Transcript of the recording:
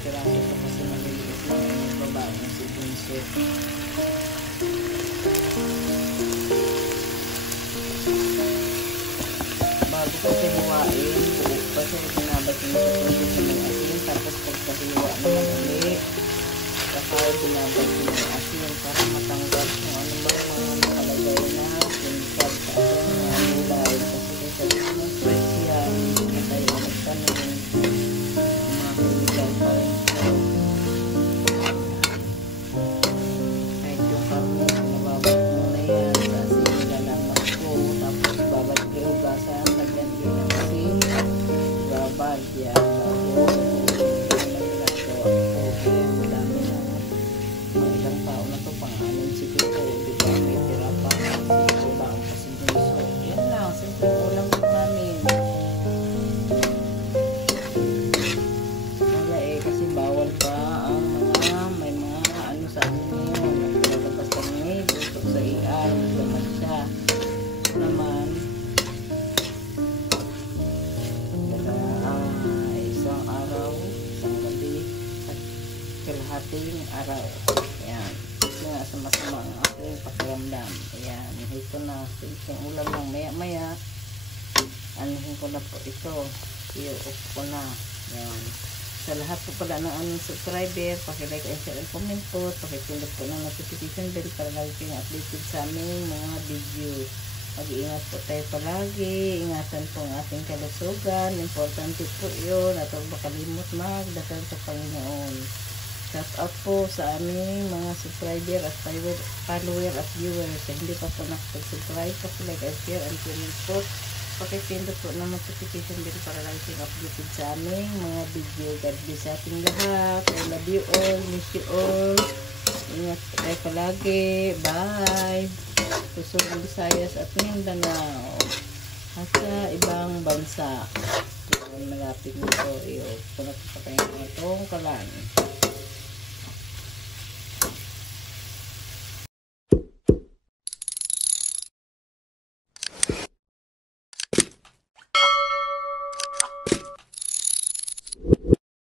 piraso ito kasi maliliit lang yung babae ng si Bunso. Bago ko hinuwain, buo pa siya, binabad ko na sa tubig na may asin, tapos pagkahiwa naman ulit, saka binabad ko ng asin para matanggal kung ano ba mga nakalagay na pinipad sa ating mga nilay, kasi sa mga fresh yan, hindi na tayo nagtanong, mga nilay pa rin ito. Kahit yung karne, nababad mo na yan, sa asin nilalabas ko, tapos babad ko yung gasan, lagyan ko ng asin, babad yan, tapos kaya madami na mga ilang tao na to, pang-anin siguro, di ba may tira pa, siguro ba ang pasinunso. Yan lang, simple ulam po namin. Wala kasi bawal pa ang mga, may mga ano sa amin yun, naglalabas kami, butok sa iyan, naman siya. Ito naman, isang araw, isang gabi, kalahating araw. Ayan. Ito nga sama-sama ang aking pakiramdam. Ayan. Ito na. Simpleng ulam lang. Maya-maya. Anuhin ko na po ito. I-off ko na. Ayan. Sa lahat po pala ng aming subscriber, pakilike and share and comment po. Pakipindot po ng notification bell para lagi kayong updated sa aming mga video. Mag-iingat po tayo palagi. Ingatan po ang ating kalusugan. Importante po yun. At huwag makalimot magdasal sa Panginoon. Shout out po sa aming mga subscriber at follower at viewers. Hindi pa po nakapag-subscribe, pakilike and share and comment po. Pakipindot po ng notification bell para lagi kayong updated sa aming mga video. God bless sa ating lahat. I love you all. Miss you all. Ingat tayo palagi. Bye. Luzon, Visayas at Mindanao at sa ibang bansa. Malapit nito, kung nakita kayo ng itong kalan.